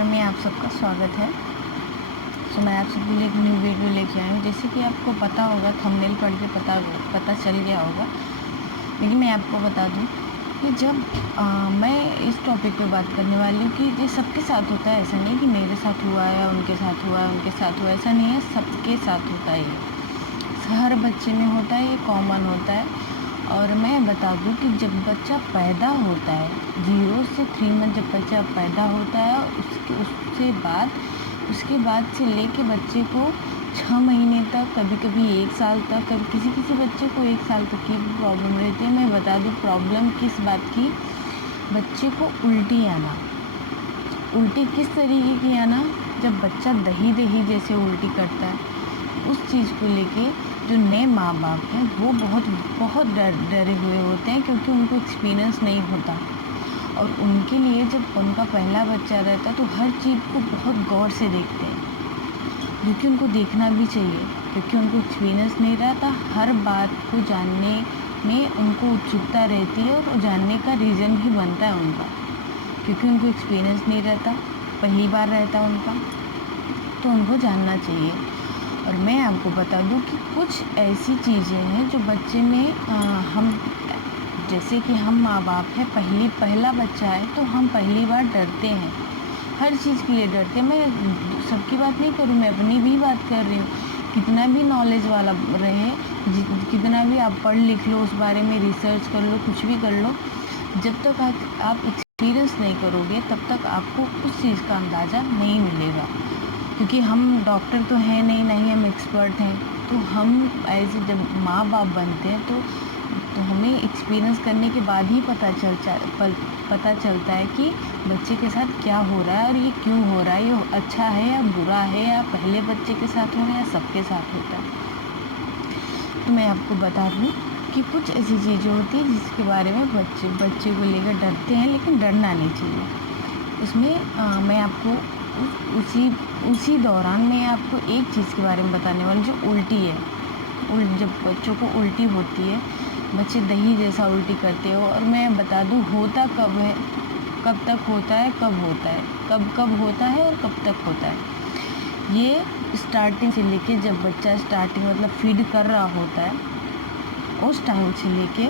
Chapter में आप सबका स्वागत है। मैं आप सबके लिए एक न्यू वीडियो लेके आई हूँ। जैसे कि आपको पता होगा, थंबनेल पढ़ के पता चल गया होगा, लेकिन मैं आपको बता दूँ कि जब मैं इस टॉपिक पे बात करने वाली हूँ कि ये सबके साथ होता है। ऐसा नहीं कि मेरे साथ हुआ है, उनके साथ हुआ है, उनके साथ हुआ है, ऐसा नहीं है, सबके साथ होता है। ये हर बच्चे में होता है, ये कॉमन होता है। और मैं बता दूं कि जब बच्चा पैदा होता है, 0 से 3 मंथ जब बच्चा पैदा होता है, उसके बाद से लेके बच्चे को 6 महीने तक, कभी कभी 1 साल तक, कभी किसी बच्चे को 1 साल तक की प्रॉब्लम रहती है। मैं बता दूं प्रॉब्लम किस बात की, बच्चे को उल्टी आना। उल्टी किस तरीके की आना, जब बच्चा दही जैसे उल्टी करता है, उस चीज़ को लेके जो नए माँ बाप हैं वो बहुत डरे हुए होते हैं, क्योंकि उनको एक्सपीरियंस नहीं होता। और उनके लिए जब उनका पहला बच्चा रहता है तो हर चीज़ को बहुत गौर से देखते हैं, जो कि उनको देखना भी चाहिए, क्योंकि उनको एक्सपीरियंस नहीं रहता। हर बात को जानने में उनको उत्सुकता रहती है, और जानने का रीज़न भी बनता है उनका, क्योंकि उनको एक्सपीरियंस नहीं रहता, पहली बार रहता उनका, तो उनको जानना चाहिए। और मैं आपको बता दूं कि कुछ ऐसी चीज़ें हैं जो बच्चे में हम, जैसे कि हम माँ बाप हैं, पहला बच्चा है तो हम पहली बार डरते हैं, हर चीज़ के लिए डरते हैं। मैं सबकी बात नहीं करूँ, मैं अपनी भी बात कर रही हूँ। कितना भी नॉलेज वाला रहे, कितना भी आप पढ़ लिख लो, उस बारे में रिसर्च कर लो, कुछ भी कर लो, जब तक आप एक्सपीरियंस नहीं करोगे तब तक आपको उस चीज़ का अंदाज़ा नहीं मिलेगा। क्योंकि हम डॉक्टर तो हैं नहीं, ना ही हम एक्सपर्ट हैं, तो हम ऐसे जब माँ बाप बनते हैं तो हमें एक्सपीरियंस करने के बाद ही पता चलता है कि बच्चे के साथ क्या हो रहा है और ये क्यों हो रहा है, ये अच्छा है या बुरा है, या पहले बच्चे के साथ हो या सबके साथ होता है। तो मैं आपको बता दूँ कि कुछ ऐसी चीज़ें होती हैं जिसके बारे में बच्चे को लेकर डरते हैं, लेकिन डरना नहीं चाहिए। इसमें मैं आपको उसी दौरान मैं आपको एक चीज़ के बारे में बताने वाली, जो उल्टी है। जब बच्चों को उल्टी होती है, बच्चे दही जैसा उल्टी करते हो, और मैं बता दूं होता कब है, कब तक होता है, कब होता है, कब होता है और कब तक होता है। ये स्टार्टिंग से लेके, जब बच्चा स्टार्टिंग मतलब फीड कर रहा होता है, उस टाइम से लेके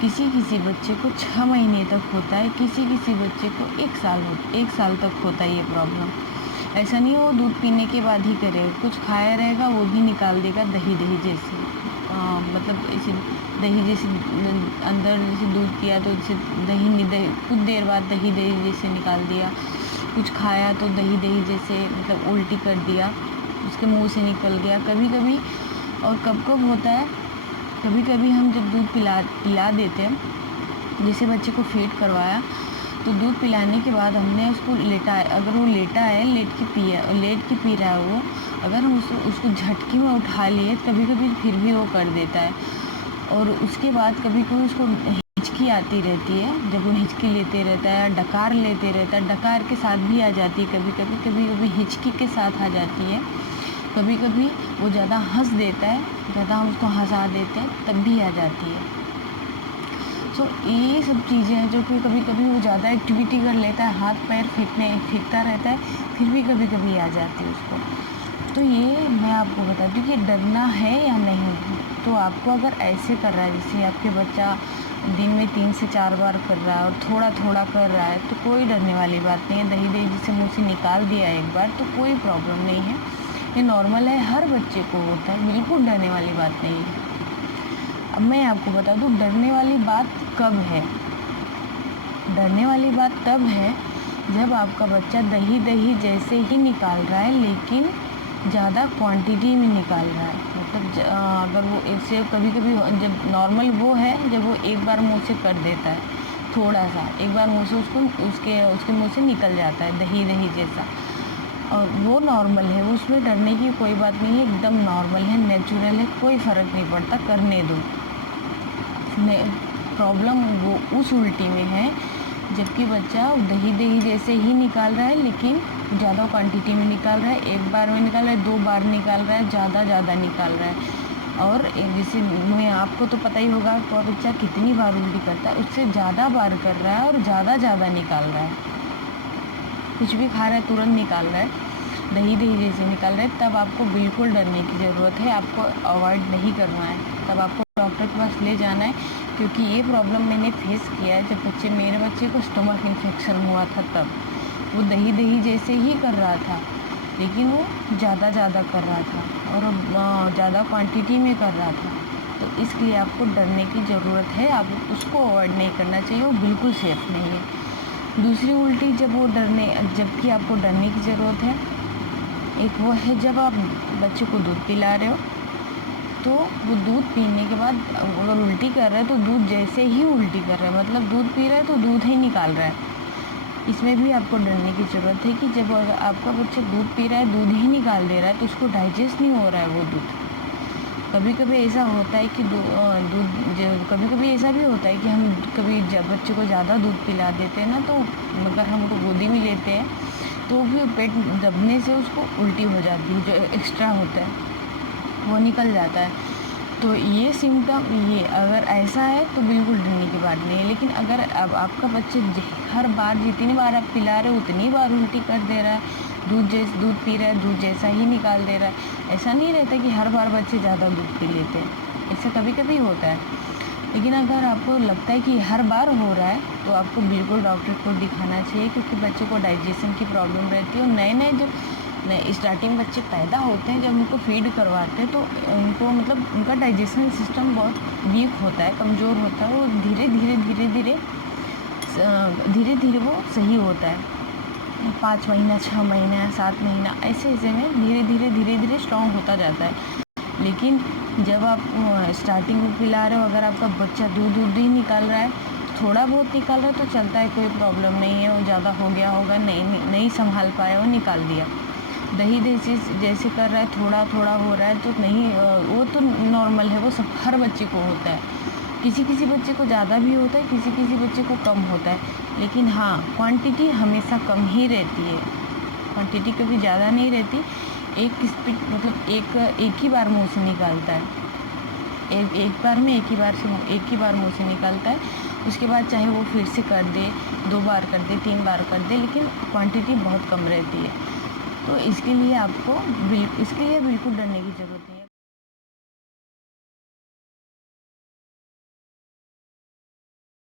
किसी बच्चे को 6 महीने तक होता है, किसी बच्चे को 1 साल तक होता है ये प्रॉब्लम। ऐसा नहीं वो दूध पीने के बाद ही करेगा, कुछ खाया रहेगा वो भी निकाल देगा दही जैसे, मतलब ऐसे दही जैसे अंदर जैसे दूध पिया तो जैसे दही कुछ देर बाद दही जैसे निकाल दिया, कुछ खाया तो दही जैसे मतलब उल्टी कर दिया, उसके मुंह से निकल गया कभी कभी। और कब होता है, कभी कभी हम जब दूध पिला देते हैं, जैसे बच्चे को फीड करवाया तो दूध पिलाने के बाद हमने उसको लेटाया, अगर वो लेटा है, लेट के पी रहा है वो, अगर हम उसको झटके में उठा लिए कभी कभी फिर भी वो कर देता है। और उसके बाद कभी कभी उसको हिचकी आती रहती है, जब वो हिचकी लेते रहता है, डकार लेते रहता है, डकार के साथ भी आ जाती है, कभी हिचकी के साथ आ जाती है, कभी कभी वो ज़्यादा हंस देता है, ज़्यादा हम उसको हंसा देते हैं तब भी आ जाती है। तो ये सब चीज़ें हैं जो कि कभी कभी वो ज़्यादा एक्टिविटी कर लेता है, हाथ पैर फेंकता रहता है, फिर भी कभी कभी आ जाती है उसको। तो ये मैं आपको बता दूँ कि डरना है या नहीं। तो आपको अगर ऐसे कर रहा है, जैसे आपके बच्चा दिन में 3 से 4 बार कर रहा है और थोड़ा कर रहा है, तो कोई डरने वाली बात नहीं है। दही जिसे मुँह से निकाल दिया एक बार तो कोई प्रॉब्लम नहीं है, ये नॉर्मल है, हर बच्चे को होता है, बिल्कुल डरने वाली बात नहीं है। अब मैं आपको बता दूं डरने वाली बात कब है। डरने वाली बात तब है जब आपका बच्चा दही जैसे ही निकाल रहा है, लेकिन ज़्यादा क्वांटिटी में निकाल रहा है। मतलब अगर वो ऐसे कभी जब नॉर्मल वो है, जब वो एक बार मुँह से कर देता है, थोड़ा सा एक बार मुँह से उसके मुँह से निकल जाता है दही जैसा, और वो नॉर्मल है, उसमें डरने की कोई बात नहीं है, एकदम नॉर्मल है, नेचुरल है, कोई फ़र्क नहीं पड़ता, करने दो। प्रॉब्लम वो उस उल्टी में है जबकि बच्चा दही जैसे ही निकाल रहा है, लेकिन ज़्यादा क्वांटिटी में निकाल रहा है, एक बार में निकाल रहा है, 2 बार निकाल रहा है, ज़्यादा निकाल रहा है। और जैसे मैं आपको तो पता ही होगा कि बच्चा कितनी बार उल्टी करता है, उससे ज़्यादा बार कर रहा है और ज़्यादा निकाल रहा है। कुछ भी खा रहा है तुरंत निकाल रहा है, दही जैसे निकाल रहे हैं, तब आपको बिल्कुल डरने की ज़रूरत है। आपको अवॉइड नहीं करना है, तब आपको डॉक्टर के पास ले जाना है। क्योंकि ये प्रॉब्लम मैंने फेस किया है जब मेरे बच्चे को स्टमक इन्फेक्शन हुआ था, तब वो दही जैसे ही कर रहा था, लेकिन वो ज़्यादा कर रहा था और ज़्यादा क्वांटिटी में कर रहा था। तो इसलिए आपको डरने की ज़रूरत है, आप उसको अवॉइड नहीं करना चाहिए, वो बिल्कुल सेफ़ नहीं है। दूसरी उल्टी जबकि आपको डरने की ज़रूरत है, एक वो है जब आप बच्चे को दूध पिला रहे हो, तो वो दूध पीने के बाद अगर उल्टी कर रहा है तो दूध जैसे ही उल्टी कर रहा है, मतलब दूध पी रहा है तो दूध ही निकाल रहा है। इसमें भी आपको डरने की ज़रूरत है कि जब अगर आपका बच्चा दूध पी रहा है, दूध ही निकाल दे रहा है, तो उसको डाइजेस्ट नहीं हो रहा है वो दूध। कभी कभी ऐसा होता है कि कभी कभी ऐसा भी होता है कि हम कभी जब बच्चे को ज़्यादा दूध पिला देते हैं ना, तो अगर हम उसको गोदी में लेते हैं तो भी पेट दबने से उसको उल्टी हो जाती है, जो एक्स्ट्रा होता है वो निकल जाता है। तो ये सिम्टम, ये अगर ऐसा है तो बिल्कुल डरने की बात नहीं है। लेकिन अगर अब आपका बच्चे हर बार जितनी बार आप पिला रहे हो उतनी बार उल्टी कर दे रहा है, दूध पी रहा है, दूध जैसा ही निकाल दे रहा है, ऐसा नहीं रहता कि हर बार बच्चे ज़्यादा दूध पी लेते हैं, ऐसा कभी कभी होता है। लेकिन अगर आपको लगता है कि हर बार हो रहा है तो आपको बिल्कुल डॉक्टर को दिखाना चाहिए, क्योंकि बच्चे को डाइजेशन की प्रॉब्लम रहती है। और नए जब स्टार्टिंग बच्चे पैदा होते हैं, जब उनको फीड करवाते हैं तो उनको मतलब उनका डाइजेशन सिस्टम बहुत वीक होता है, कमज़ोर होता है। वो धीरे धीरे वो सही होता है। 5 महीना, 6 महीना, 7 महीना ऐसे में धीरे धीरे स्ट्रॉन्ग होता जाता है। लेकिन जब आप स्टार्टिंग में पिला रहे हो, अगर आपका बच्चा दूध ही निकाल रहा है, थोड़ा बहुत निकाल रहा है तो चलता है, कोई प्रॉब्लम नहीं है। वो ज़्यादा हो गया होगा, नहीं संभाल पाया, वो निकाल दिया। दही जैसे कर रहा है, थोड़ा हो रहा है तो नहीं, वो तो नॉर्मल है, वो सब हर बच्चे को होता है। किसी बच्चे को ज़्यादा भी होता है, किसी बच्चे को कम होता है। लेकिन हाँ, क्वांटिटी हमेशा कम ही रहती है, क्वांटिटी कभी ज़्यादा नहीं रहती। एक स्पीड मतलब एक ही बार मुँह से निकालता है, एक बार में एक ही बार मुँह से निकालता है। उसके बाद चाहे वो फिर से कर दे, 2 बार कर दे, 3 बार कर दे, लेकिन क्वांटिटी बहुत कम रहती है। तो इसके लिए बिल्कुल डरने की ज़रूरत नहीं है।